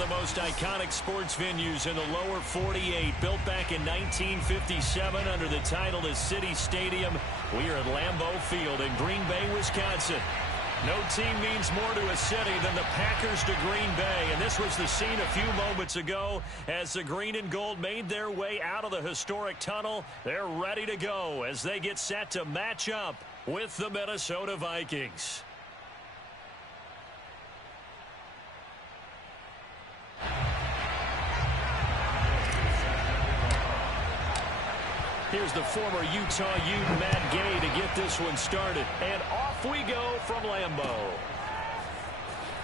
of the most iconic sports venues in the lower 48, built back in 1957 under the title of City Stadium. We are at Lambeau Field in Green Bay, Wisconsin. No team means more to a city than the Packers to Green Bay, and this was the scene a few moments ago as the green and gold made their way out of the historic tunnel. They're ready to go as they get set to match up with the Minnesota Vikings. Here's the former Utah Ute, Matt Gay, to get this one started. And off we go from Lambeau.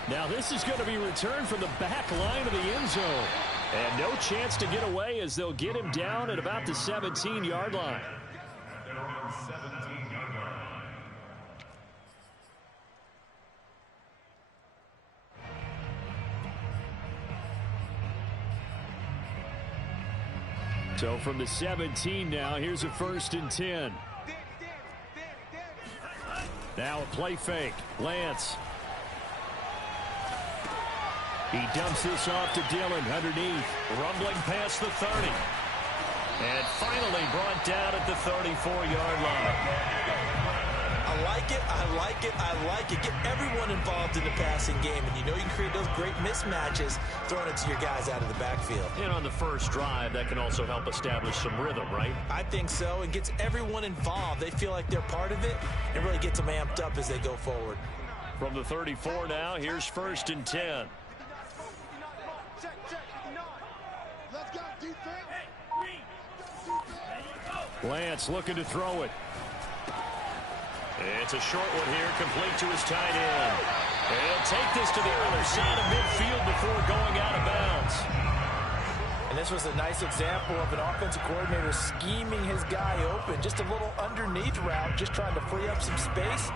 Now this is going to be returned from the back line of the end zone. And no chance to get away as they'll get him down at about the 17-yard line. So from the 17 now, here's a 1st and 10. Now a play fake. Lance. He dumps this off to Dillon underneath. Rumbling past the 30. And finally brought down at the 34-yard line. I like it, I like it, I like it. Get everyone involved in the passing game, and you know you can create those great mismatches throwing it to your guys out of the backfield. And on the first drive, that can also help establish some rhythm, right? I think so. It gets everyone involved. They feel like they're part of it, and really gets them amped up as they go forward. From the 34 now, here's 1st and 10. Lance looking to throw it. It's a short one here, complete to his tight end. And he'll take this to the other side of midfield before going out of bounds. And this was a nice example of an offensive coordinator scheming his guy open. Just a little underneath route, just trying to free up some space,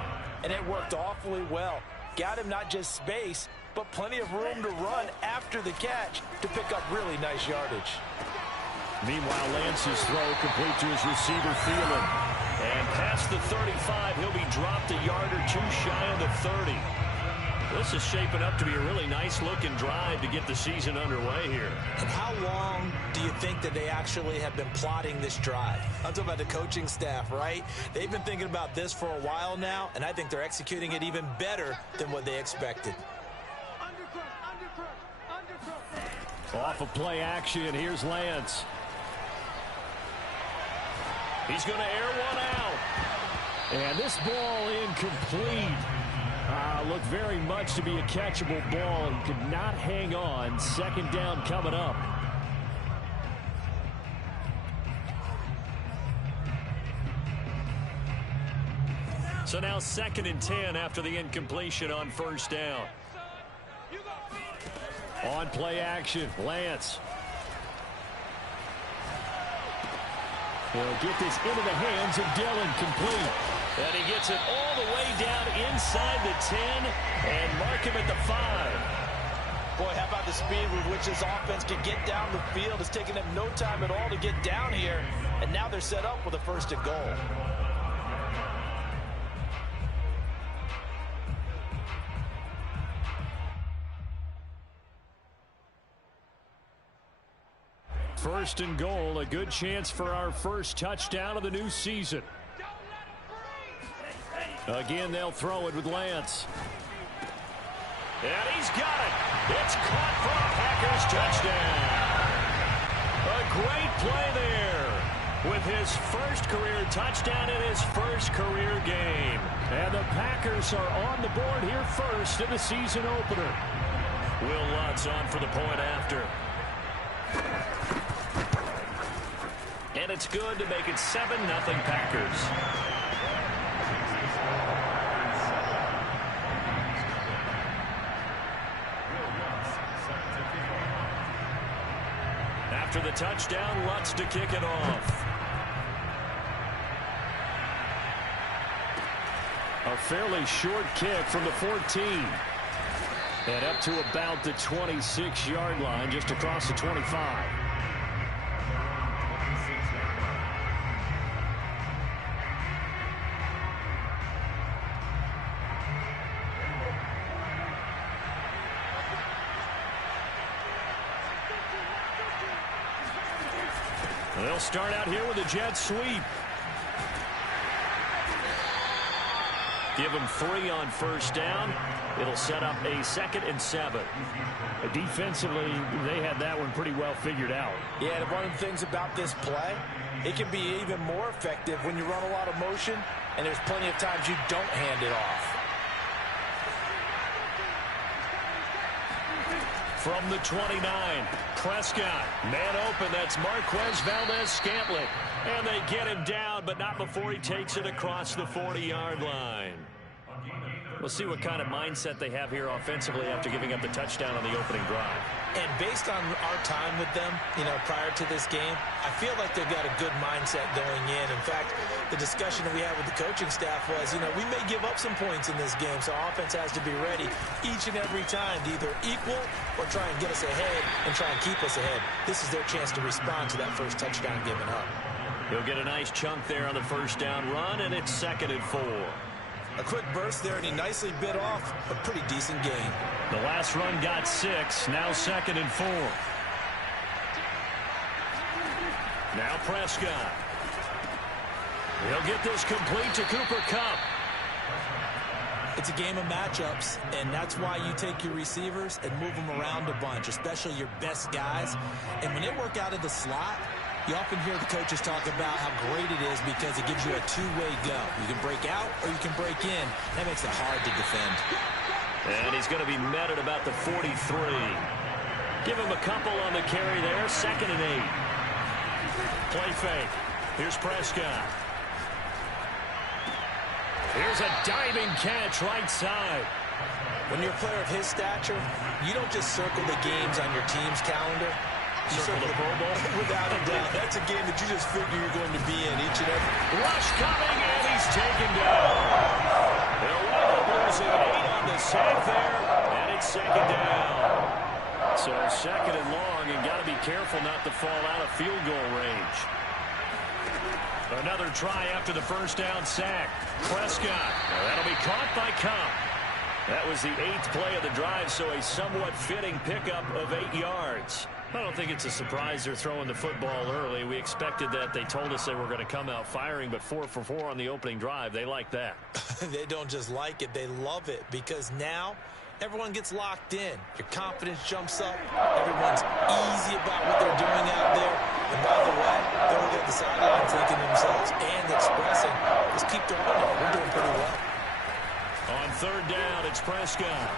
and it worked awfully well. Got him not just space, but plenty of room to run after the catch to pick up really nice yardage. Meanwhile, Lance's throw complete to his receiver, Thielen. And past the 35, he'll be dropped a yard or two shy of the 30. This is shaping up to be a really nice-looking drive to get the season underway here. And how long do you think that they actually have been plotting this drive? I'm talking about the coaching staff, right? They've been thinking about this for a while now, and I think they're executing it even better than what they expected. Off of play action, here's Lance. He's going to air one out. And this ball incomplete. Looked very much to be a catchable ball. He could not hang on. 2nd down coming up. So now 2nd and 10 after the incompletion on 1st down. On play action, Lance. He'll get this into the hands of Dillon, complete. And he gets it all the way down inside the 10 and mark him at the 5. Boy, how about the speed with which this offense can get down the field? It's taken them no time at all to get down here, and now they're set up with a 1st and goal. First and goal, a good chance for our first touchdown of the new season. Again, they'll throw it with Lance. And he's got it. It's caught for a Packers touchdown. A great play there with his first career touchdown in his first career game. And the Packers are on the board here first in the season opener. Will Lutz on for the point after. And it's good to make it 7-0 Packers. After the touchdown, Lutz to kick it off. A fairly short kick from the 14. And up to about the 26-yard line, just across the 25. They'll start out here with a jet sweep. Give them 3 on first down. It'll set up a 2nd and 7. Defensively, they had that one pretty well figured out. Yeah, and one of the things about this play, it can be even more effective when you run a lot of motion, and there's plenty of times you don't hand it off. From the 29, Prescott. Man open, that's Marquez Valdez-Scantling. And they get him down, but not before he takes it across the 40-yard line. We'll see what kind of mindset they have here offensively after giving up the touchdown on the opening drive. And based on our time with them, prior to this game, I feel like they've got a good mindset going in. In fact, the discussion that we had with the coaching staff was, we may give up some points in this game, so offense has to be ready each and every time to either equal or try and get us ahead and try and keep us ahead. This is their chance to respond to that first touchdown given up. He'll get a nice chunk there on the first down run, and it's 2nd and 4. A quick burst there, and he nicely bit off a pretty decent gain. The last run got 6, now 2nd and 4. Now Prescott. He'll get this complete to Cooper Kupp. It's a game of matchups, and that's why you take your receivers and move them around a bunch, especially your best guys. And when they work out of the slot, you often hear the coaches talk about how great it is because it gives you a two-way go. You can break out or you can break in. That makes it hard to defend. And he's going to be met at about the 43. Give him a couple on the carry there. 2nd and 8. Play fake. Here's Prescott. Here's a diving catch right side. When you're a player of his stature, you don't just circle the games on your team's calendar. You circle the Pro Bowl. Without a doubt. That's a game that you just figure you're going to be in each and every. Rush coming, and he's taken down. They'll wind up losing 8 on the sack there, and it's 2nd down. So 2nd and long, and got to be careful not to fall out of field goal range. Another try after the first down sack. Prescott. Now that'll be caught by Kupp. That was the 8th play of the drive, so a somewhat fitting pickup of 8 yards. I don't think it's a surprise they're throwing the football early. We expected that. They told us they were going to come out firing, but 4 for 4 on the opening drive. They like that. They don't just like it. They love it because now everyone gets locked in. Your confidence jumps up. Everyone's easy about what they're doing out there. And by the way, they're looking at the sideline thinking to themselves and expressing, just keep throwing it. We're doing pretty well. On 3rd down, it's Prescott.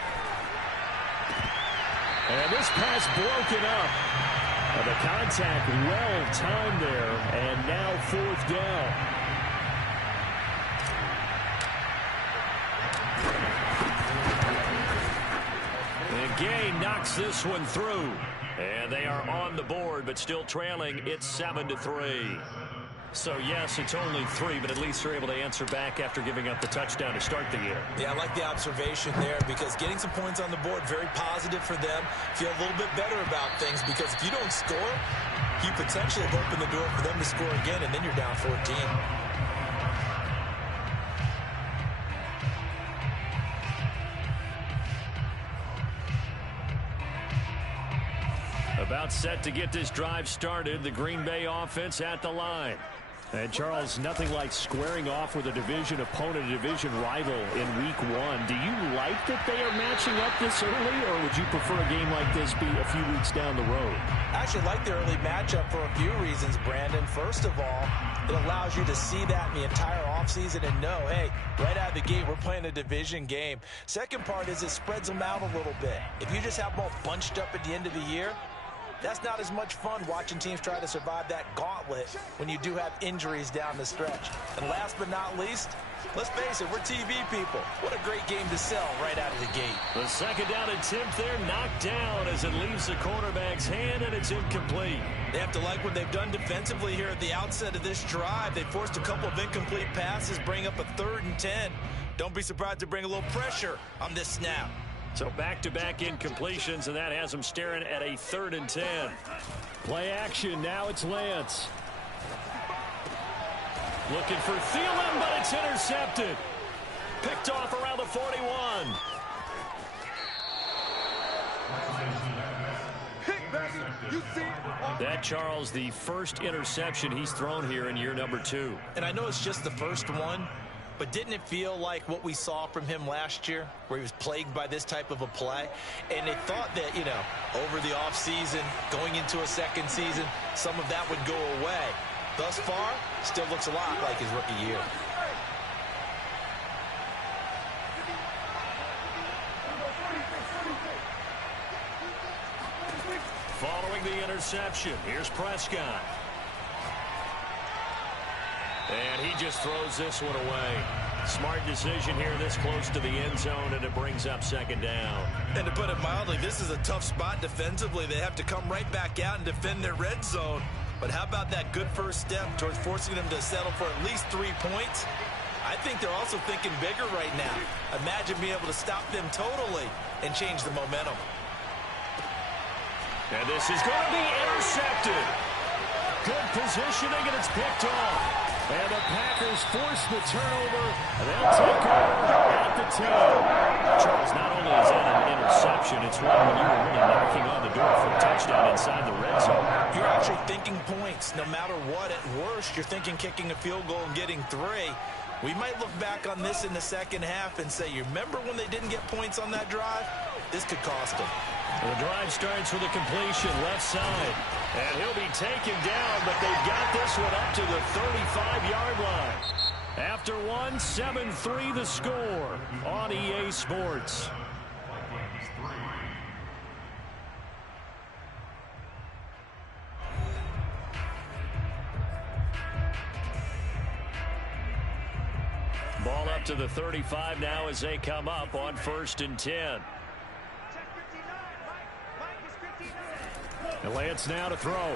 And this pass broken up. And the contact well timed there. And now 4th down. And Gay knocks this one through. And they are on the board, but still trailing. It's 7-3. So, yes, it's only 3, but at least they're able to answer back after giving up the touchdown to start the year. Yeah, I like the observation there because getting some points on the board, very positive for them. Feel a little bit better about things because if you don't score, you potentially have opened the door for them to score again, and then you're down 14. About set to get this drive started. The Green Bay offense at the line. And, Charles, nothing like squaring off with a division opponent, a division rival in Week 1. Do you like that they are matching up this early, or would you prefer a game like this be a few weeks down the road? I actually like the early matchup for a few reasons, Brandon. First of all, it allows you to see that in the entire offseason and know, hey, right out of the gate, we're playing a division game. Second part is it spreads them out a little bit. If you just have them all bunched up at the end of the year, that's not as much fun watching teams try to survive that gauntlet when you do have injuries down the stretch. And last but not least, let's face it, we're TV people. What a great game to sell right out of the gate. The 2nd down attempt there knocked down as it leaves the quarterback's hand, and it's incomplete. They have to like what they've done defensively here at the outset of this drive. They forced a couple of incomplete passes, bring up a 3rd and 10. Don't be surprised to bring a little pressure on this snap. So back-to-back incompletions, and that has them staring at a 3rd and 10. Play action. Now it's Lance. Looking for Thielen, but it's intercepted. Picked off around the 41. That, Charles, the first interception he's thrown here in year number 2. And I know it's just the first one, but didn't it feel like what we saw from him last year, where he was plagued by this type of a play? And they thought that, you know, over the offseason, going into a second season, some of that would go away. Thus far, still looks a lot like his rookie year. Following the interception, here's Prescott. And he just throws this one away. Smart decision here this close to the end zone, and it brings up second down. And to put it mildly, this is a tough spot defensively. They have to come right back out and defend their red zone. But how about that good first step towards forcing them to settle for at least 3 points? I think they're also thinking bigger right now. Imagine being able to stop them totally and change the momentum. And this is going to be intercepted. Good positioning, and it's picked off. And the Packers force the turnover. They'll take over at the 10. Charles, not only is that an interception, it's one when you were really knocking on the door for a touchdown inside the red zone. You're actually thinking points. No matter what, at worst, you're thinking kicking a field goal and getting 3. We might look back on this in the second half and say, you remember when they didn't get points on that drive? This could cost them. The drive starts with a completion left side. And he'll be taken down, but they've got this one up to the 35-yard line. After one, 7-3 the score on EA Sports. Ball up to the 35 now as they come up on 1st and 10. And Lance now to throw. And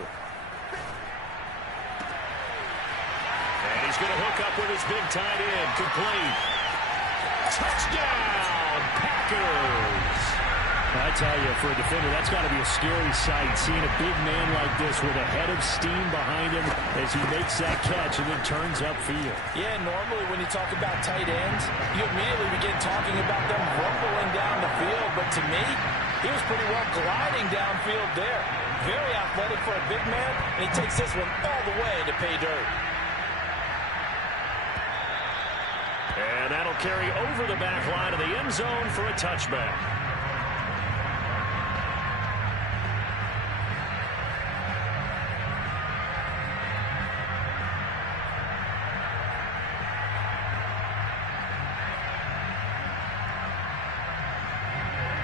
he's going to hook up with his big tight end. Complete. Touchdown, Packers. I tell you, for a defender, that's got to be a scary sight, seeing a big man like this with a head of steam behind him as he makes that catch and then turns upfield. Yeah, normally when you talk about tight ends, you immediately begin talking about them rumbling down the field. But to me, he was pretty well gliding downfield there. Very athletic for a big man, and he takes this one all the way to pay dirt. And that'll carry over the back line of the end zone for a touchback.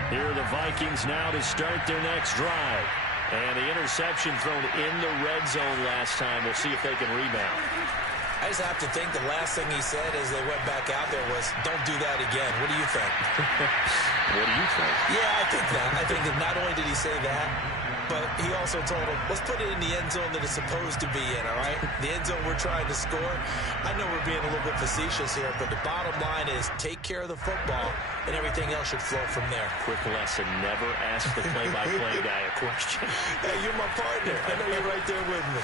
Here are the Vikings now to start their next drive. And the interception thrown in the red zone last time. We'll see if they can rebound. I just have to think the last thing he said as they went back out there was, don't do that again. What do you think? What do you think? Yeah, I think that. I think that not only did he say that, but he also told him, let's put it in the end zone that it's supposed to be in, all right? The end zone we're trying to score. I know we're being a little bit facetious here, but the bottom line is take care of the football, and everything else should flow from there. Quick lesson, never ask the play-by-play guy a question. Hey, you're my partner. I know you're right there with me.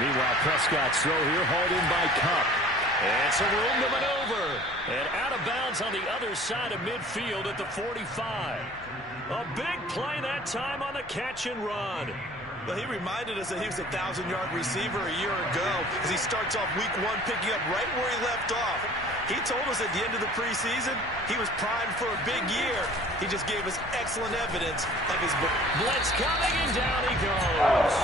Meanwhile, Prescott's throw here hauled in by Cup. And some room to maneuver. And out of bounds on the other side of midfield at the 45. A big play that time on the catch and run. Well, he reminded us that he was a 1,000-yard receiver a year ago as he starts off week 1 picking up right where he left off. He told us at the end of the preseason he was primed for a big year. He just gave us excellent evidence of his blitz coming, and down he goes.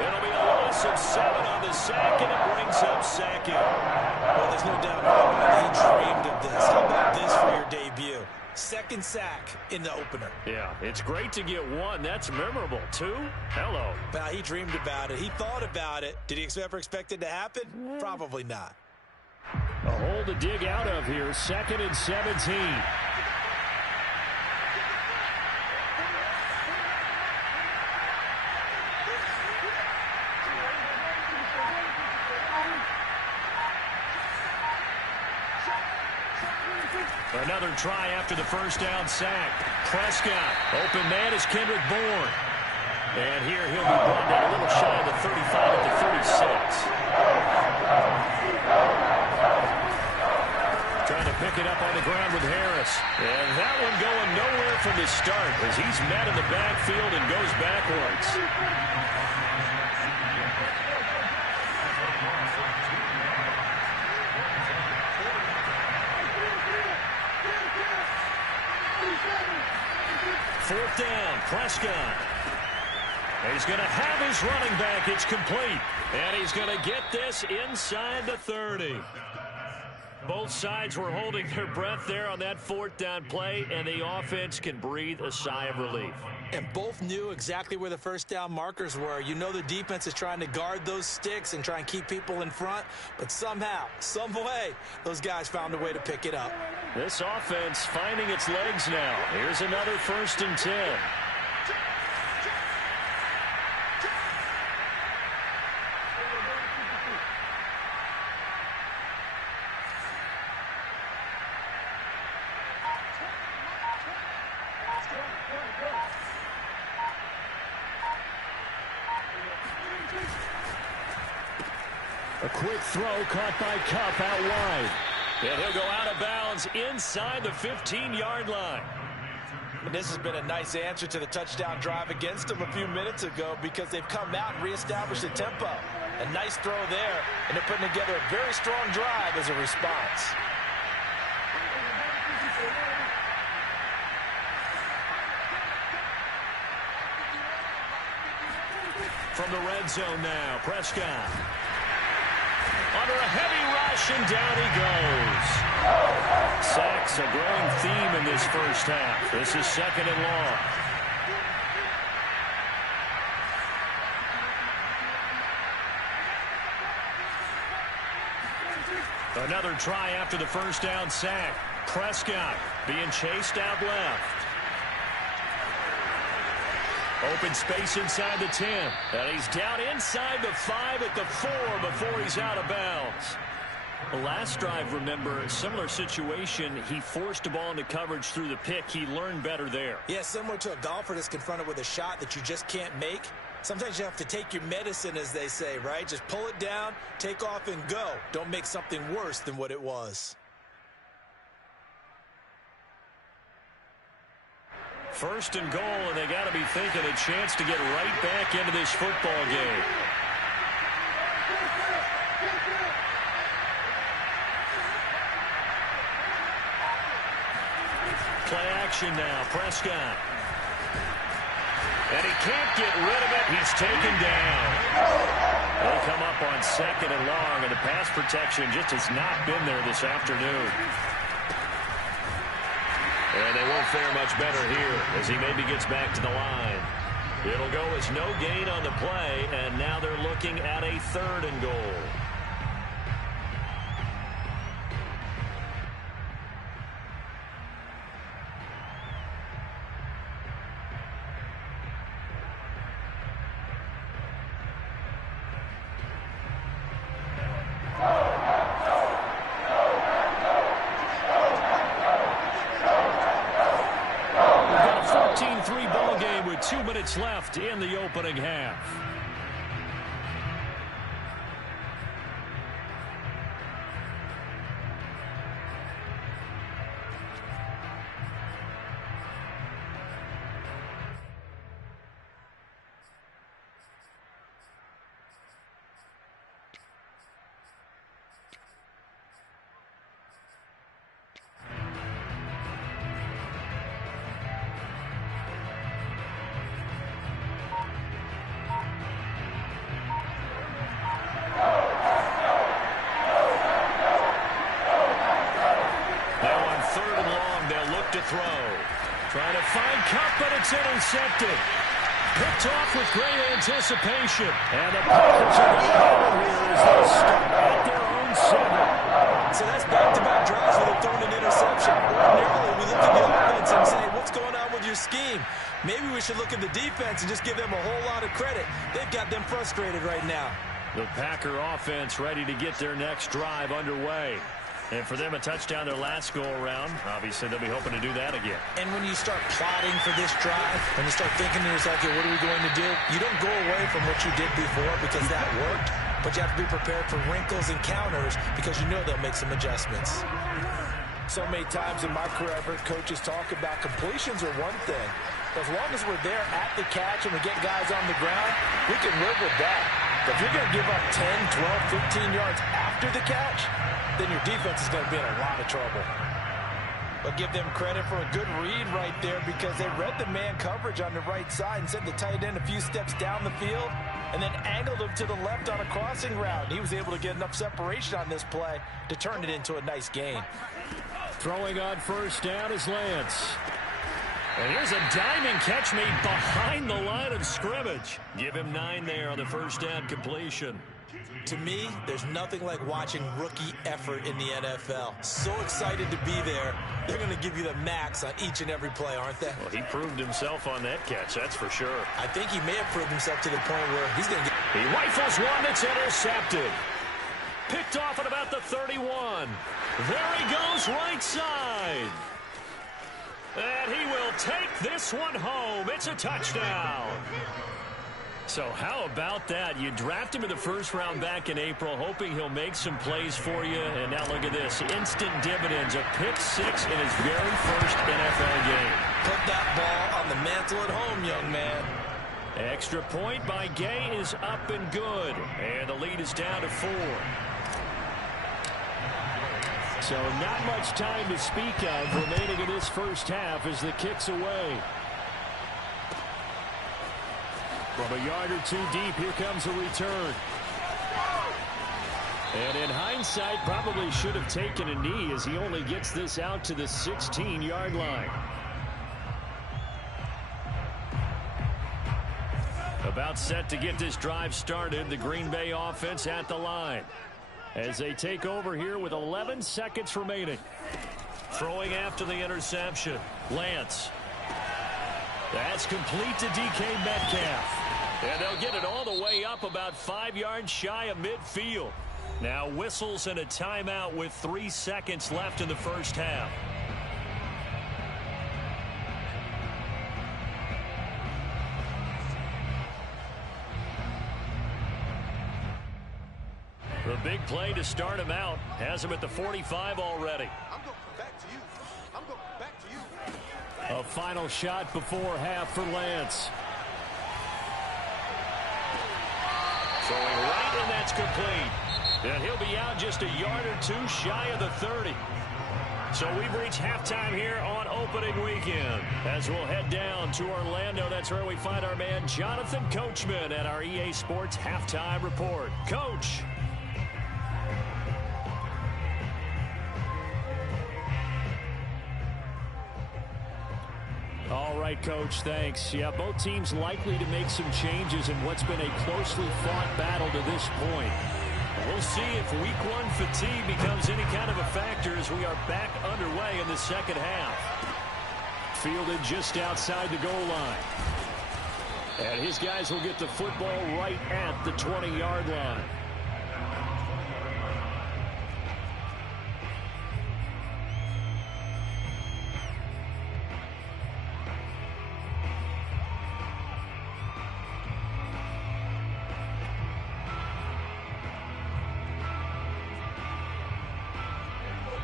It'll be a loss of 7 on the sack, and it brings up second. Well, there's no doubt about it. He dreamed of this. How about this for your debut? Second sack in the opener. Yeah, it's great to get 1. That's memorable. 2? Hello. Well, he dreamed about it. He thought about it. Did he ever expect it to happen? Probably not. A hole to dig out of here. 2nd and 17. Another try after the first down sack. Prescott, open man is Kendrick Bourne. And here he'll be brought down a little shy of the 35 at the 36. Trying to pick pick it up on the ground with Harris. And that one going nowhere from the start as he's met in the backfield and goes backwards. Fourth down, Prescott. He's going to have his running back. It's complete. And he's going to get this inside the 30. Both sides were holding their breath there on that fourth down play, and the offense can breathe a sigh of relief. And both knew exactly where the first down markers were. You know the defense is trying to guard those sticks and try and keep people in front, but somehow, some way, those guys found a way to pick it up. This offense finding its legs now. Here's another 1st and 10. A quick throw caught by Kupp out wide. And he'll go out of bounds inside the 15-yard line. And this has been a nice answer to the touchdown drive against them a few minutes ago because they've come out and reestablished the tempo. A nice throw there, and they're putting together a very strong drive as a response. From the red zone now, Prescott. Under a heavy rush, and down he goes. Sacks, a growing theme in this first half. This is 2nd and long. Another try after the first down sack. Prescott being chased out left. Open space inside the 10. And he's down inside the 5 at the 4 before he's out of bounds. The last drive, remember, similar situation. He forced the ball into coverage through the pick. He learned better there. Yeah, similar to a golfer that's confronted with a shot that you just can't make. Sometimes you have to take your medicine, as they say, right? Just pull it down, take off, and go. Don't make something worse than what it was. 1st and goal, and they got to be thinking a chance to get right back into this football game. Play action now, Prescott. And he can't get rid of it. He's taken down. They come up on 2nd and long, and the pass protection just has not been there this afternoon. And they won't fare much better here as he maybe gets back to the line. It'll go as no gain on the play, and now they're looking at a 3rd and goal. Left in the opening half. Trying to find Kupp, but it's intercepted. Picked off with great anticipation. And the Packers are going to have it here as they start at their own 7. So that's back-to-back drives where they've thrown an interception. Ordinarily, we look at the offense and say, what's going on with your scheme? Maybe we should look at the defense and just give them a whole lot of credit. They've got them frustrated right now. The Packer offense ready to get their next drive underway. And for them, a touchdown their last go-around. Obviously, they'll be hoping to do that again. And when you start plotting for this drive, when you start thinking to yourself, okay, what are we going to do? You don't go away from what you did before because that worked, but you have to be prepared for wrinkles and counters because you know they'll make some adjustments. so many times in my career, I've heard coaches talk about completions are one thing. As long as we're there at the catch and we get guys on the ground, we can live with that. But if you're going to give up 10, 12, 15 yards after the catch, then your defense is going to be in a lot of trouble. But give them credit for a good read right there because they read the man coverage on the right side and sent the tight end a few steps down the field and then angled him to the left on a crossing route. He was able to get enough separation on this play to turn it into a nice gain. Throwing on first down is Lance. And here's a diving catch made behind the line of scrimmage. Give him 9 there on the first down completion. To me, there's nothing like watching rookie effort in the NFL. So excited to be there. They're going to give you the max on each and every play, aren't they? Well, he proved himself on that catch, that's for sure. I think he may have proved himself to the point where he's going to get... He rifles one that's intercepted. Picked off at about the 31. There he goes right side. And he will take this one home. It's a touchdown. So how about that? You draft him in the first round back in April, hoping he'll make some plays for you. And now look at this. Instant dividends. A pick 6 in his very first NFL game. Put that ball on the mantle at home, young man. Extra point by Gay is up and good. And the lead is down to 4. So not much time to speak of remaining in this first half as the kick's away. From a yard or 2 deep, here comes a return. And in hindsight, probably should have taken a knee as he only gets this out to the 16-yard line. About set to get this drive started, the Green Bay offense at the line. As they take over here with 11 seconds remaining. Throwing after the interception, Lance. That's complete to DK Metcalf. And they'll get it all the way up about 5 yards shy of midfield. Now whistles and a timeout with 3 seconds left in the first half. The big play to start him out has him at the 45 already. I'm going back to you. I'm going back to you. A final shot before half for Lance. Throwing right, and that's complete. And he'll be out just a yard or 2 shy of the 30. So we've reached halftime here on opening weekend. As we'll head down to Orlando, that's where we find our man Jonathan Coachman at our EA Sports Halftime Report. Coach. All right, Coach, thanks. Yeah, both teams likely to make some changes in what's been a closely fought battle to this point. We'll see if week 1 fatigue becomes any kind of a factor as we are back underway in the second half. Fielded just outside the goal line. And his guys will get the football right at the 20-yard line.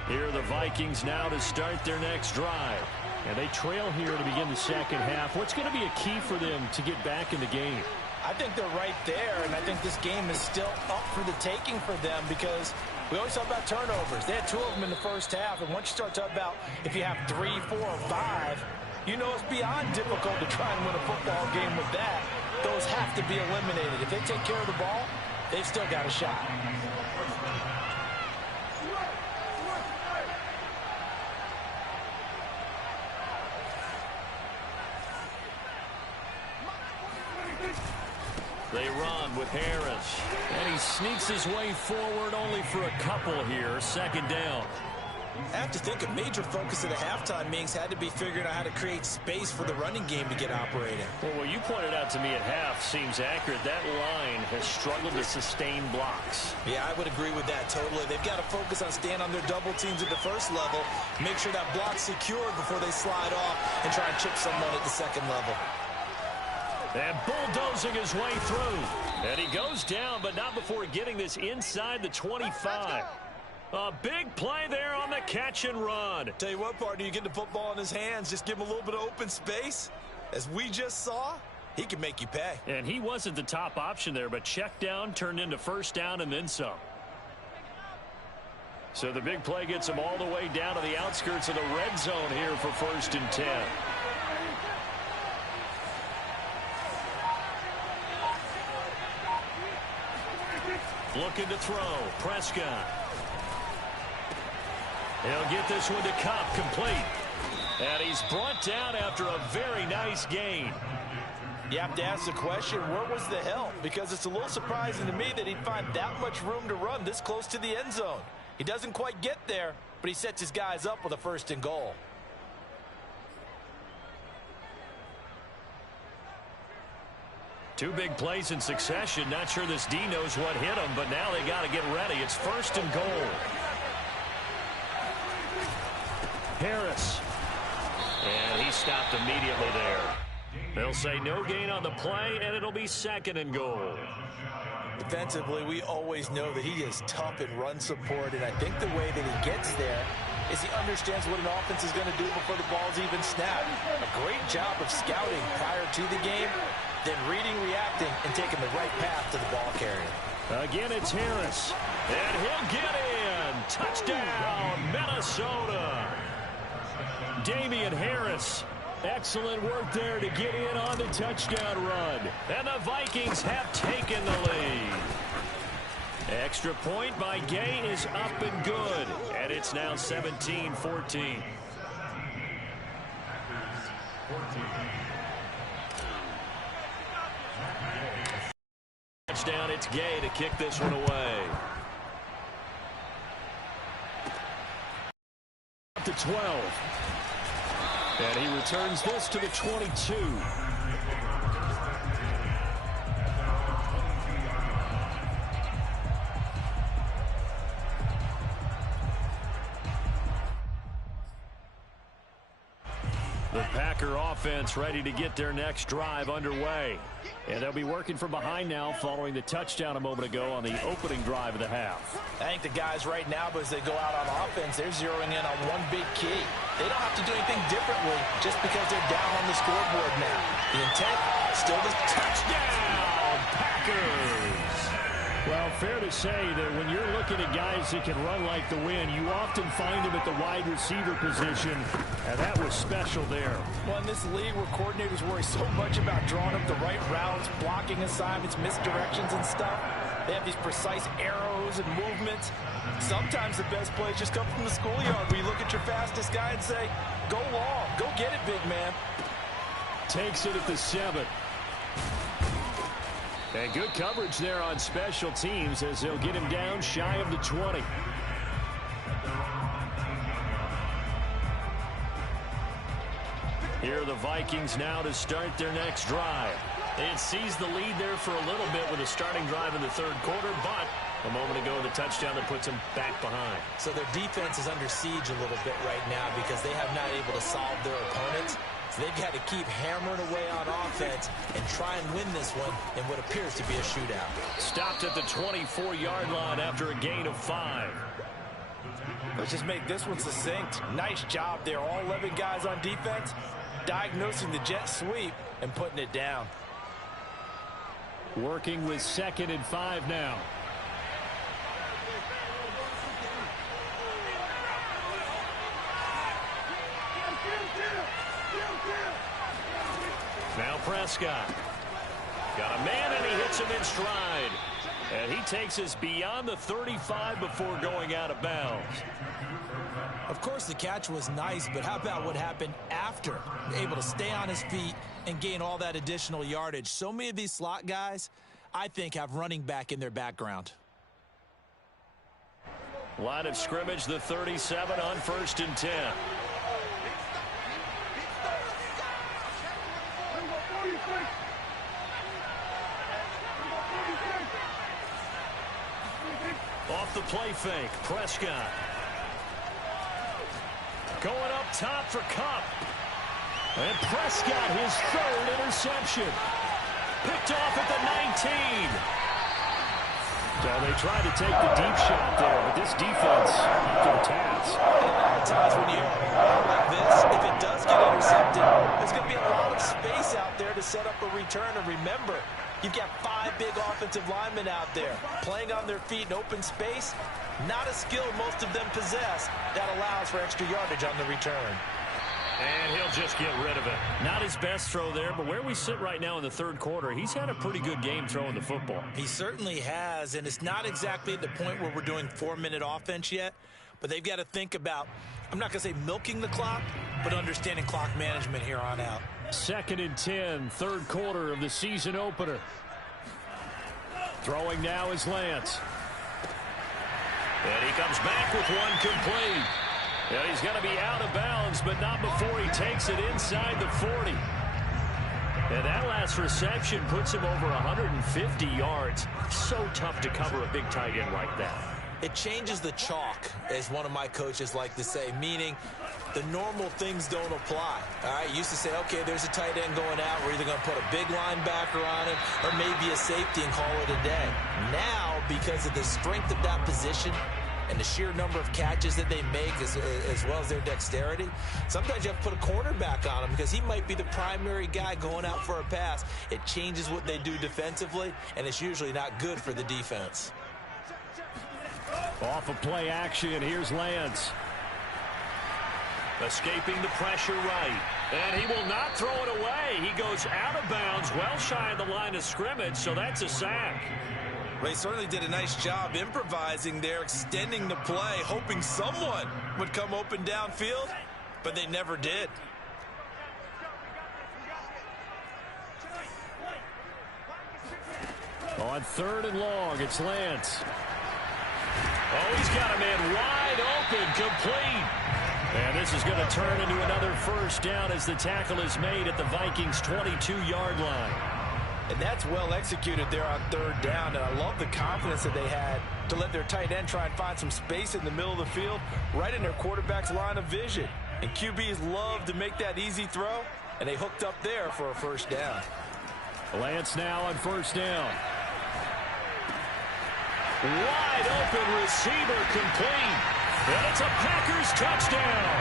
Here are the Vikings now to start their next drive. And they trail here to begin the second half. What's going to be a key for them to get back in the game? I think they're right there, and I think this game is still up for the taking for them because we always talk about turnovers. They had 2 of them in the first half, and once you start talking about if you have 3, 4, or 5, you know it's beyond difficult to try and win a football game with that. Those have to be eliminated. If they take care of the ball, they've still got a shot. They run with Harris. And he sneaks his way forward only for a couple here. Second down. I have to think a major focus of the halftime meetings had to be figuring out how to create space for the running game to get operating. Well, what you pointed out to me at half seems accurate. That line has struggled to sustain blocks. Yeah, I would agree with that totally. They've got to focus on staying on their double teams at the first level, make sure that block's secured before they slide off and try and chip someone at the second level. And bulldozing his way through. And he goes down, but not before getting this inside the 25. A big play there on the catch and run. Tell you what, partner, you get the football in his hands, just give him a little bit of open space. As we just saw, he can make you pay. And he wasn't the top option there, but check down turned into first down and then some. So the big play gets him all the way down to the outskirts of the red zone here for 1st and 10. Looking to throw. Prescott. He'll get this one to Cup, complete. And he's brought down after a very nice gain. You have to ask the question, where was the help? Because it's a little surprising to me that he'd find that much room to run this close to the end zone. He doesn't quite get there, but he sets his guys up with a 1st and goal. Two big plays in succession. Not sure this D knows what hit him, but now they got to get ready. It's 1st and goal. Harris. And he stopped immediately there. They'll say no gain on the play, and it'll be 2nd and goal. Defensively, we always know that he is tough in run support, and I think the way that he gets there is he understands what an offense is going to do before the ball's even snapped. A great job of scouting prior to the game, then reading, reacting, and taking the right path to the ball carrier. Again, it's Harris. And he'll get in. Touchdown, Minnesota. Damian Harris. Excellent work there to get in on the touchdown run. And the Vikings have taken the lead. Extra point by Gay is up and good. And it's now 17-14. Touchdown, it's Gay to kick this one away. Up to 12. And he returns this to the 22. The Packer offense ready to get their next drive underway. And they'll be working from behind now following the touchdown a moment ago on the opening drive of the half. I think the guys right now, as they go out on offense, they're zeroing in on one big key. They don't have to do anything differently just because they're down on the scoreboard now. The intent, still the touchdown, Packers. Well, fair to say that when you're looking at guys that can run like the wind, you often find them at the wide receiver position, and that was special there. Well, in this league where coordinators worry so much about drawing up the right routes, blocking assignments, misdirections and stuff, they have these precise arrows and movements. Sometimes the best plays just come from the schoolyard where you look at your fastest guy and say, go long, go get it, big man. Takes it at the 7. And good coverage there on special teams as they'll get him down shy of the 20. Here are the Vikings now to start their next drive. It seized the lead there for a little bit with a starting drive in the 3rd quarter, but a moment ago the touchdown that puts them back behind. So their defense is under siege a little bit right now because they have not able to solve their opponents. So they've got to keep hammering away on offense and try and win this one in what appears to be a shootout. Stopped at the 24-yard line after a gain of 5. Let's just make this one succinct. Nice job there. All 11 guys on defense diagnosing the jet sweep and putting it down. Working with 2nd and 5 now. Now Prescott. Got a man and he hits him in stride. And he takes us beyond the 35 before going out of bounds. Of course, the catch was nice, but how about what happened after? Able to stay on his feet and gain all that additional yardage. So many of these slot guys, I think, have running back in their background. Line of scrimmage, the 37 on 1st and 10. Off the play fake, Prescott. Going up top for Cup. And Prescott, his 3rd interception. Picked off at the So they tried to take the deep shot there, but this defense up to the task. And a lot of times when you hear a ball like this, if it does get intercepted, there's going to be a lot of space out there to set up a return. And remember, you've got 5 big offensive linemen out there playing on their feet in open space. Not a skill most of them possess that allows for extra yardage on the return. And he'll just get rid of it. Not his best throw there, but where we sit right now in the third quarter, he's had a pretty good game throwing the football. He certainly has, and it's not exactly at the point where we're doing 4-minute offense yet, but they've got to think about, I'm not going to say milking the clock, but understanding clock management here on out. 2nd and 10, third quarter of the season opener. Throwing now is Lance. And he comes back with one complete. And he's going to be out of bounds, but not before he takes it inside the 40. And that last reception puts him over 150 yards. So tough to cover a big tight end like that. It changes the chalk, as one of my coaches like to say, meaning the normal things don't apply. All right, used to say, okay, there's a tight end going out. We're either going to put a big linebacker on him or maybe a safety and call it a day. Now, because of the strength of that position and the sheer number of catches that they make as well as their dexterity, sometimes you have to put a cornerback on him because he might be the primary guy going out for a pass. It changes what they do defensively, and it's usually not good for the defense. Off of play action, here's Lance. Escaping the pressure right. And he will not throw it away. He goes out of bounds, well shy of the line of scrimmage, so that's a sack. They certainly did a nice job improvising there, extending the play, hoping someone would come open downfield, but they never did. On 3rd and long, it's Lance. Oh, he's got a man wide open, complete. And this is going to turn into another first down as the tackle is made at the Vikings' 22-yard line. And that's well executed there on 3rd down, and I love the confidence that they had to let their tight end try and find some space in the middle of the field, right in their quarterback's line of vision. And QBs love to make that easy throw, and they hooked up there for a first down. Lance now on 1st down. Wide open receiver, complete. And it's a Packers touchdown.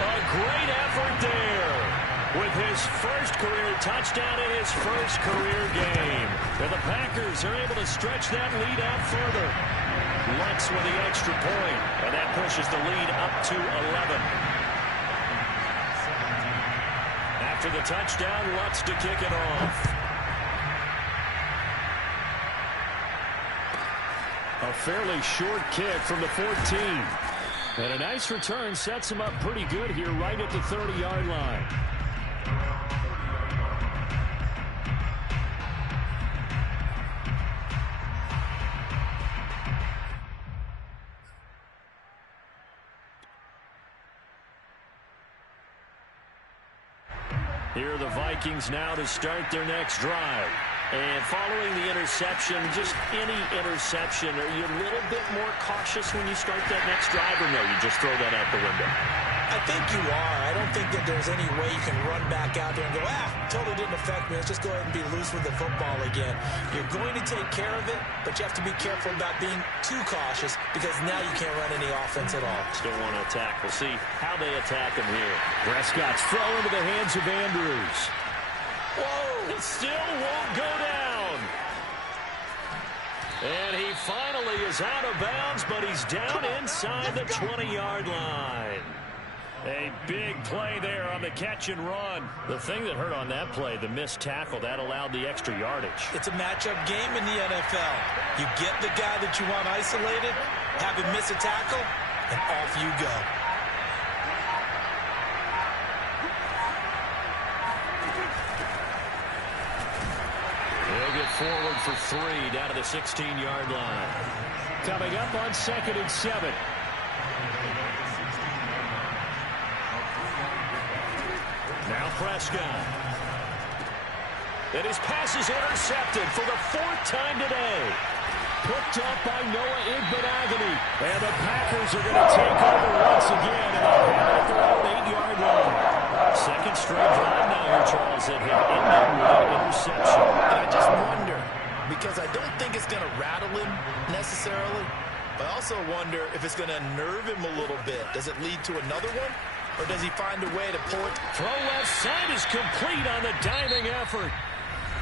A great effort there with his first career touchdown in his first career game. And the Packers are able to stretch that lead out further. Lutz with the extra point, and that pushes the lead up to 11. After the touchdown, Lutz to kick it off. A fairly short kick from the 14. And a nice return sets him up pretty good here right at the 30-yard line. Here are the Vikings now to start their next drive. And following the interception, just any interception, are you a little bit more cautious when you start that next drive, or no, you just throw that out the window? I think you are. I don't think that there's any way you can run back out there and go, totally didn't affect me. Let's just go ahead and be loose with the football again. You're going to take care of it, but you have to be careful about being too cautious because now you can't run any offense at all. Still want to attack. We'll see how they attack him here. Prescott's throw into the hands of Andrews. Whoa! It still won't go down. And he finally is out of bounds, but he's down inside the 20-yard line. A big play there on the catch and run. The thing that hurt on that play, the missed tackle, that allowed the extra yardage. It's a matchup game in the NFL. You get the guy that you want isolated, have him miss a tackle, and off you go. He'll get forward for 3 down to the 16-yard line. Coming up on 2nd and 7. Now Prescott. And his pass is intercepted for the 4th time today. Picked up by Noah Igbenogany. And the Packers are going to take over once again. And they'll have it at their own 8-yard line. Second straight drive now here, Charles, that have ended with an interception. And I just wonder, because I don't think it's going to rattle him necessarily. I also wonder if it's going to nerve him a little bit. Does it lead to another one? Or does he find a way to pull it? Throw left side is complete on the diving effort.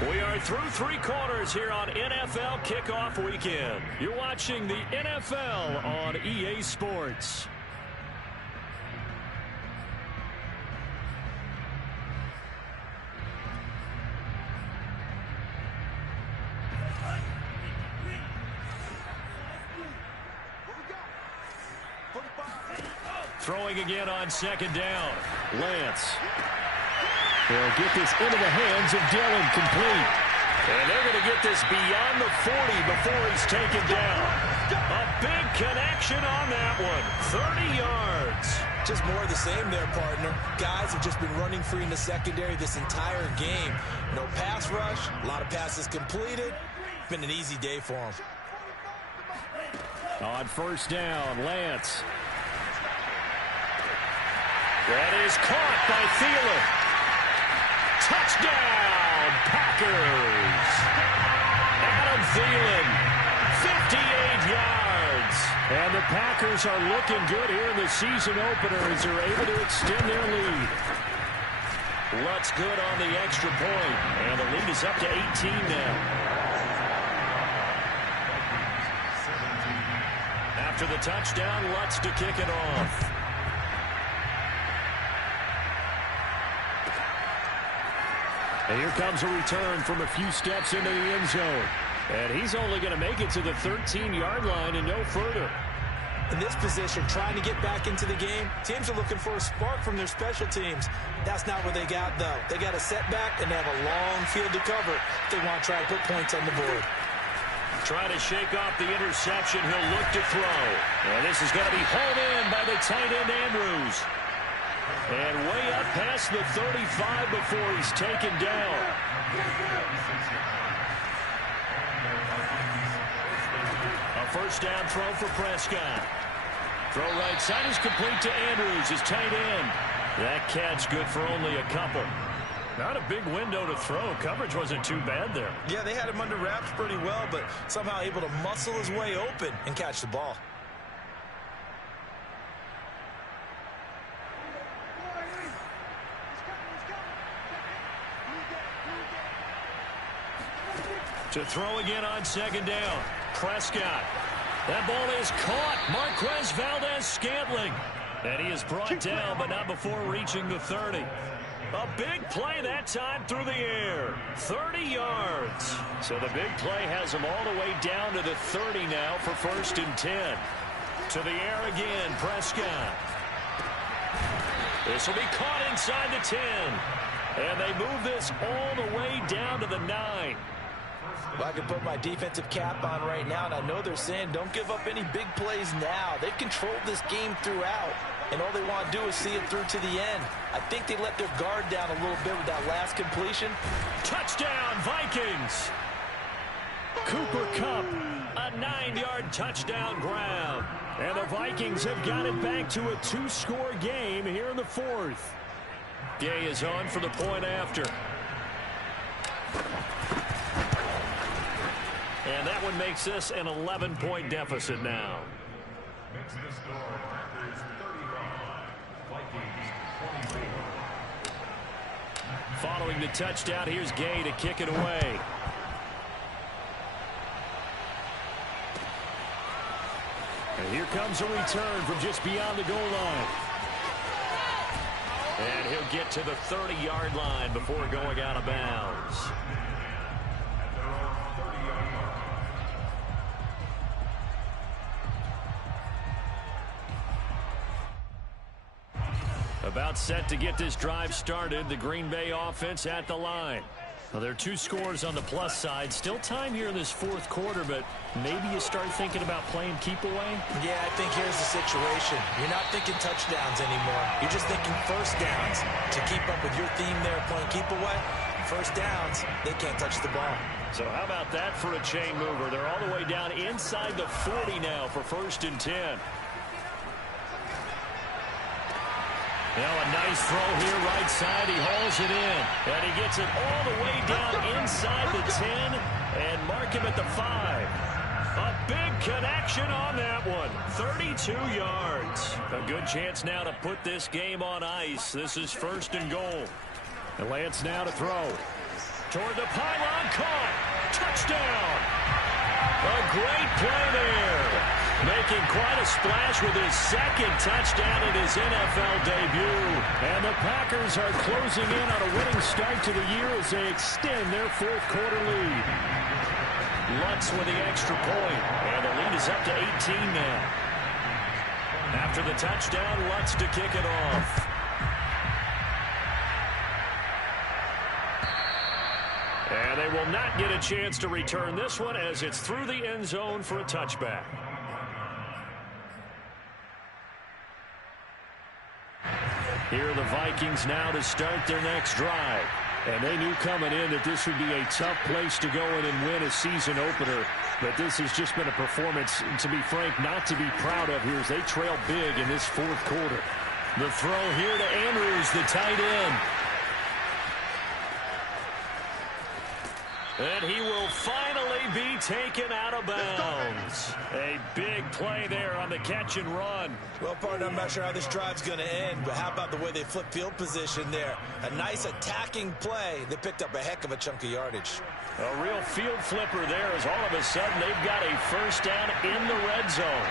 We are through 3 quarters here on NFL Kickoff Weekend. You're watching the NFL on EA Sports. Throwing again on 2nd down. Lance. They'll get this into the hands of Dillon, complete. And they're going to get this beyond the 40 before he's taken down. A big connection on that one. 30 yards. Just more of the same there, partner. Guys have just been running free in the secondary this entire game. No pass rush, a lot of passes completed. Been an easy day for them. On 1st down, Lance. That is caught by Thielen. Touchdown, Packers. Adam Thielen, 58 yards. And the Packers are looking good here in the season opener as they're able to extend their lead. Lutz good on the extra point, and the lead is up to 18 now. After the touchdown, Lutz to kick it off. And here comes a return from a few steps into the end zone. And he's only going to make it to the 13-yard line and no further. In this position, trying to get back into the game, teams are looking for a spark from their special teams. That's not what they got, though. They got a setback, and they have a long field to cover if they want to try to put points on the board. Trying to shake off the interception. He'll look to throw. And this is going to be hauled in by the tight end, Andrews. And way up past the 35 before he's taken down. A 1st down throw for Prescott. Throw right side is complete to Andrews, his tight end. That catch good for only a couple. Not a big window to throw. Coverage wasn't too bad there. Yeah, they had him under wraps pretty well, but somehow able to muscle his way open and catch the ball. To throw again on 2nd down. Prescott. That ball is caught. Marquez Valdez-Scantling. And he is brought down, but not before reaching the 30. A big play that time through the air. 30 yards. So the big play has him all the way down to the 30 now for 1st and 10. To the air again, Prescott. This will be caught inside the 10. And they move this all the way down to the 9. Well, I can put my defensive cap on right now, and I know they're saying don't give up any big plays now. They've controlled this game throughout, and all they want to do is see it through to the end. I think they let their guard down a little bit with that last completion. Touchdown, Vikings! Cooper Kupp, a 9-yard touchdown grab. And the Vikings have got it back to a 2-score game here in the 4th. Gay is on for the point after. And that one makes this an 11-point deficit now. Following the touchdown, here's Gay to kick it away. And here comes a return from just beyond the goal line. And he'll get to the 30-yard line before going out of bounds. About set to get this drive started. The Green Bay offense at the line. Well, there are 2 scores on the plus side. Still time here in this 4th quarter, but maybe you start thinking about playing keep away? Yeah, I think here's the situation. You're not thinking touchdowns anymore. You're just thinking 1st downs. To keep up with your theme there, playing keep away, 1st downs, they can't touch the ball. So how about that for a chain mover? They're all the way down inside the 40 now for 1st and 10. Now a nice throw here, right side. He hauls it in. And he gets it all the way down inside the 10. And and mark him at the 5. A big connection on that one. 32 yards. A good chance now to put this game on ice. This is 1st and goal. And Lance now to throw. Toward the pylon, caught. Touchdown. A great play there. Making quite a splash with his 2nd touchdown in his NFL debut. And the Packers are closing in on a winning start to the year as they extend their 4th quarter lead. Lutz with the extra point, and the lead is up to 18 now. After the touchdown, Lutz to kick it off. And they will not get a chance to return this one as it's through the end zone for a touchback. Here are the Vikings now to start their next drive. And they knew coming in that this would be a tough place to go in and win a season opener. But this has just been a performance, to be frank, not to be proud of here as they trail big in this 4th quarter. The throw here to Andrews, the tight end. And he will finally be taken out of bounds. A big play there on the catch and run. Well, partner, I'm not sure how this drive's going to end, but how about the way they flip field position there? A nice attacking play. They picked up a heck of a chunk of yardage. A real field flipper there as all of a sudden they've got a 1st down in the red zone.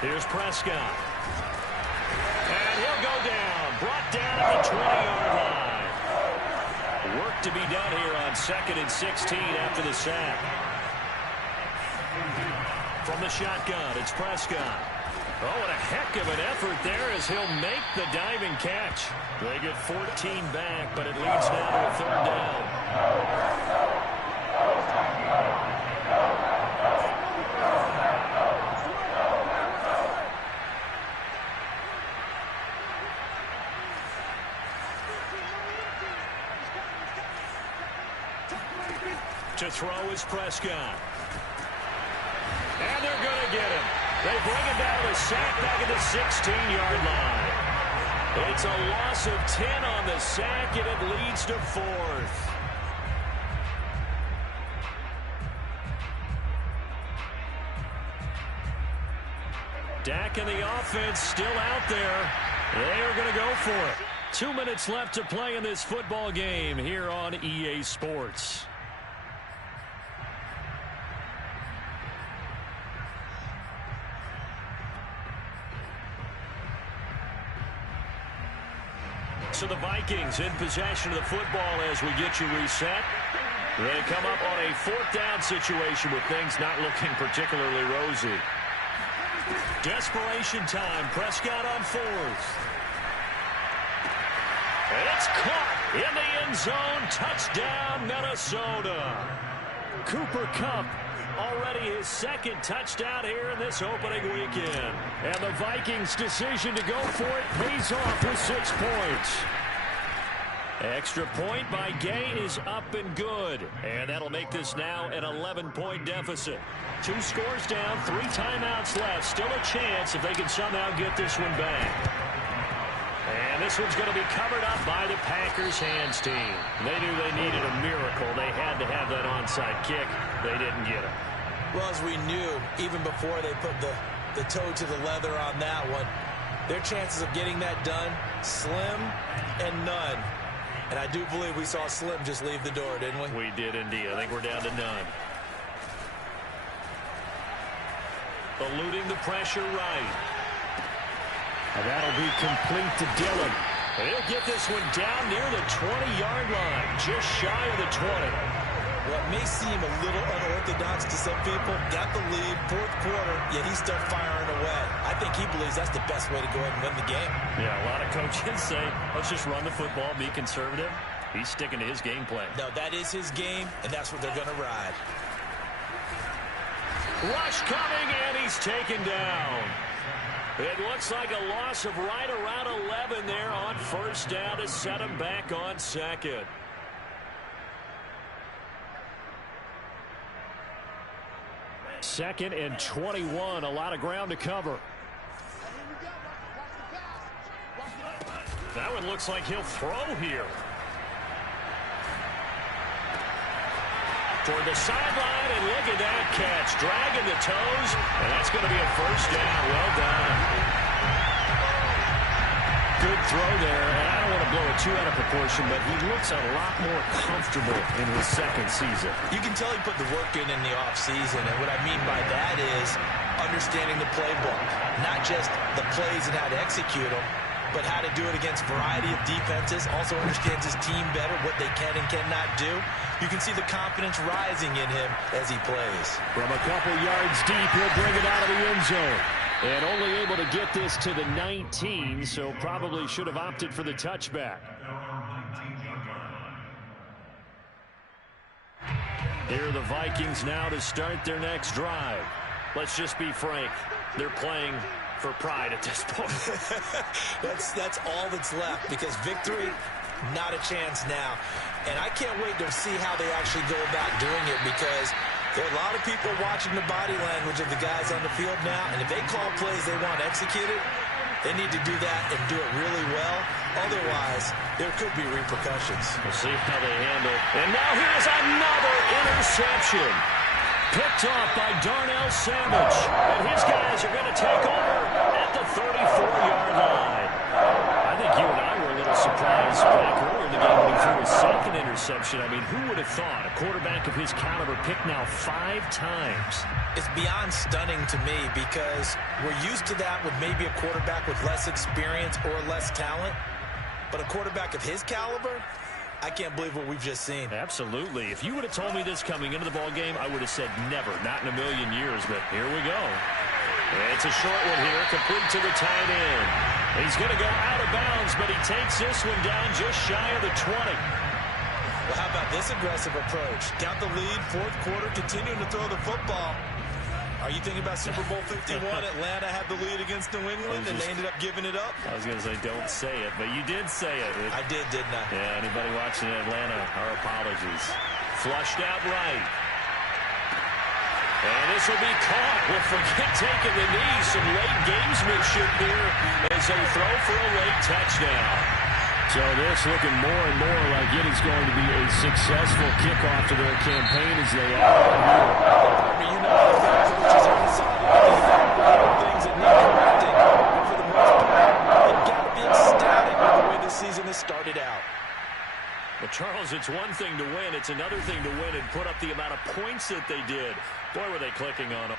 Here's Prescott. And he'll go down. Brought down at the 20-yard line. Work to be done here on 2nd and 16 after the sack. From the shotgun, it's Prescott. Oh, and a heck of an effort there as he'll make the diving catch. They get 14 back, but it leads now to a 3rd down. To throw is Prescott. And they're going to get him. They bring him down to the sack back at the 16-yard line. It's a loss of 10 on the sack, and it leads to 4th. Dak and the offense still out there. They are going to go for it. 2 minutes left to play in this football game here on EA Sports. So the Vikings in possession of the football as we get you reset. They come up on a 4th down situation with things not looking particularly rosy. Desperation time. Prescott on 4th. And it's caught in the end zone. Touchdown, Minnesota. Cooper Kupp already his 2nd touchdown here in this opening weekend. And the Vikings' decision to go for it pays off with 6 points. Extra point by Gay is up and good. And that'll make this now an 11-point deficit. 2 scores down, 3 timeouts left. Still a chance if they can somehow get this one back. And this one's going to be covered up by the Packers hands team. They knew they needed a miracle. They had to have that onside kick. They didn't get it. Well, as we knew, even before they put the toe to the leather on that one, their chances of getting that done, slim and none. And I do believe we saw Slim just leave the door, didn't we? We did indeed. I think we're down to none. Eluding the pressure right. And that'll be complete to Dillon. And he'll get this one down near the 20-yard line, just shy of the 20. What may seem a little unorthodox to some people, got the lead, 4th quarter, yet he's still firing away. I think he believes that's the best way to go ahead and win the game. Yeah, a lot of coaches say, let's just run the football, be conservative. He's sticking to his game plan. No, that is his game, and that's what they're going to ride. Rush coming, and he's taken down. It looks like a loss of right around 11 there on 1st down to set him back on 2nd. Second and 21, a lot of ground to cover. That one looks like he'll throw here. Toward the sideline, and look at that catch. Dragging the toes, and that's going to be a first down. Well done. Good throw there, and I don't want to blow it too out of proportion, but he looks a lot more comfortable in his second season. You can tell he put the work in the offseason, and what I mean by that is understanding the playbook. Not just the plays and how to execute them, but how to do it against a variety of defenses. Also understands his team better, what they can and cannot do. You can see the confidence rising in him as he plays. From a couple yards deep, he'll bring it out of the end zone. And only able to get this to the 19, so probably should have opted for the touchback. Here are the Vikings now to start their next drive. Let's just be frank. They're playing for pride at this point. That's all that's left, because victory, not a chance now. And I can't wait to see how they actually go about doing it, because there are a lot of people watching the body language of the guys on the field now, and if they call plays they want executed, they need to do that and do it really well. Otherwise, there could be repercussions. We'll see how they handle it. And now here's another interception. Picked off by Darnell Savage. And his guys are going to take over at the 34-yard line. I think you and I were a little surprised back earlier in the game when he threw his second interception. I mean, who would have thought a quarterback of his caliber picked now 5 times? It's beyond stunning to me, because we're used to that with maybe a quarterback with less experience or less talent. But a quarterback of his caliber, I can't believe what we've just seen. Absolutely. If you would have told me this coming into the ball game, I would have said never, not in a million years. But here we go. It's a short one here, complete to the tight end. He's going to go out of bounds, but he takes this one down just shy of the 20. Well, how about this aggressive approach? Got the lead, fourth quarter, continuing to throw the football. Are you thinking about Super Bowl 51? Atlanta had the lead against New England, and they ended up giving it up? I was going to say, don't say it, but you did say it. I did, didn't I? Yeah, anybody watching Atlanta, our apologies. Flushed out right. And this will be caught. We'll forget taking the knee. Some late gamesmanship here as they throw for a late touchdown. So this looking more and more like it is going to be a successful kickoff to their campaign as they are here. You know, coaches on the sideline, things that need correcting. But for the most part, they've got to be ecstatic with the way this season has started out. Well, Charles, it's one thing to win. It's another thing to win and put up the amount of points that they did. Boy, were they clicking on them.